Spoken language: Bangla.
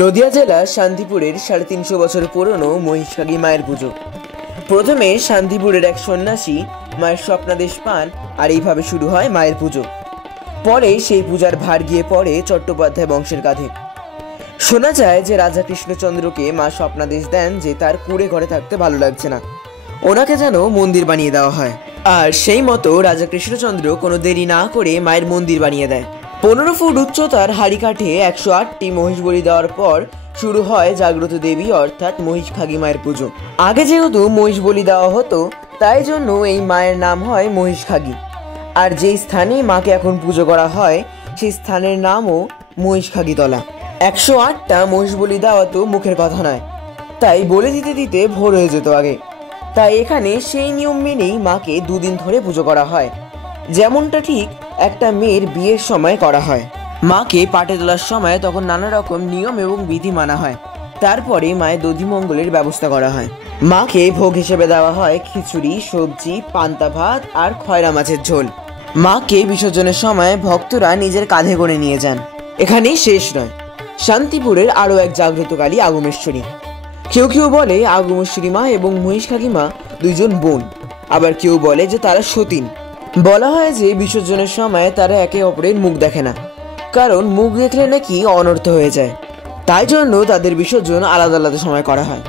নদিয়া জেলার শান্তিপুরের 350 বছর পুরনো মহিষকালী মায়ের পুজো। প্রথমে শান্তিপুরের এক সন্ন্যাসী মায়ের স্বপ্নাদেশ পান, আর এইভাবে শুরু হয় মায়ের পুজো। পরে সেই পূজার ভার গিয়ে পড়ে চট্টোপাধ্যায় বংশের কাঁধে। শোনা যায় যে রাজা কৃষ্ণচন্দ্রকে মা স্বপ্নাদেশ দেন যে তার কুঁড়ে ঘরে থাকতে ভালো লাগছে না, ওনাকে যেন মন্দির বানিয়ে দেওয়া হয়। আর সেই মতো রাজা কৃষ্ণচন্দ্র কোনো দেরি না করে মায়ের মন্দির বানিয়ে দেয়। 15 ফুট উচ্চতার হাড়ি কাঠে 108টি মহিষ বলি দেওয়ার পর শুরু হয় জাগ্রত দেবী অর্থাৎ মহিষখাগী মায়ের পুজো। আগে যেহেতু মহিষ বলি দেওয়া হতো, তাই জন্য এই মায়ের নাম হয় মহিষখাগী। আর যেই স্থানে মাকে এখন পুজো করা হয় সেই স্থানের নামও মহিষখাগীতলা। 108টা মহিষ বলি দেওয়া তো মুখের কথা নয়, তাই বলে দিতে দিতে ভোর হয়ে যেত আগে। তাই এখানে সেই নিয়ম মেনেই মাকে দুদিন ধরে পুজো করা হয়, যেমনটা ঠিক একটা মেয়ের বিয়ের সময় করা হয়। মাকে পাটে তোলার সময় তখন নানা রকম নিয়ম এবং বিধি মানা হয়। তারপরে মায়ের দধিমঙ্গলের ব্যবস্থা করা হয়। মাকে ভোগ হিসেবে দেওয়া হয় খিচুড়ি, সবজি, পান্তা ভাত আর খয়রা মাছের ঝোল। মাকে বিসর্জনের সময় ভক্তরা নিজের কাঁধে করে নিয়ে যান। এখানেই শেষ নয়, শান্তিপুরের আরও এক জাগ্রত কালী আগমেশ্বরী। কেউ কেউ বলে আগমেশ্বরী মা এবং মহিষখাগী মা দুইজন বোন, আবার কেউ বলে যে তারা সতীন। বলা হয় যে বিসর্জনের সময় তারা একে অপরের মুখ দেখে না, কারণ মুখ দেখলে নাকি অনর্থ হয়ে যায়। তাই জন্য তাদের বিসর্জন আলাদা আলাদা সময় করা হয়।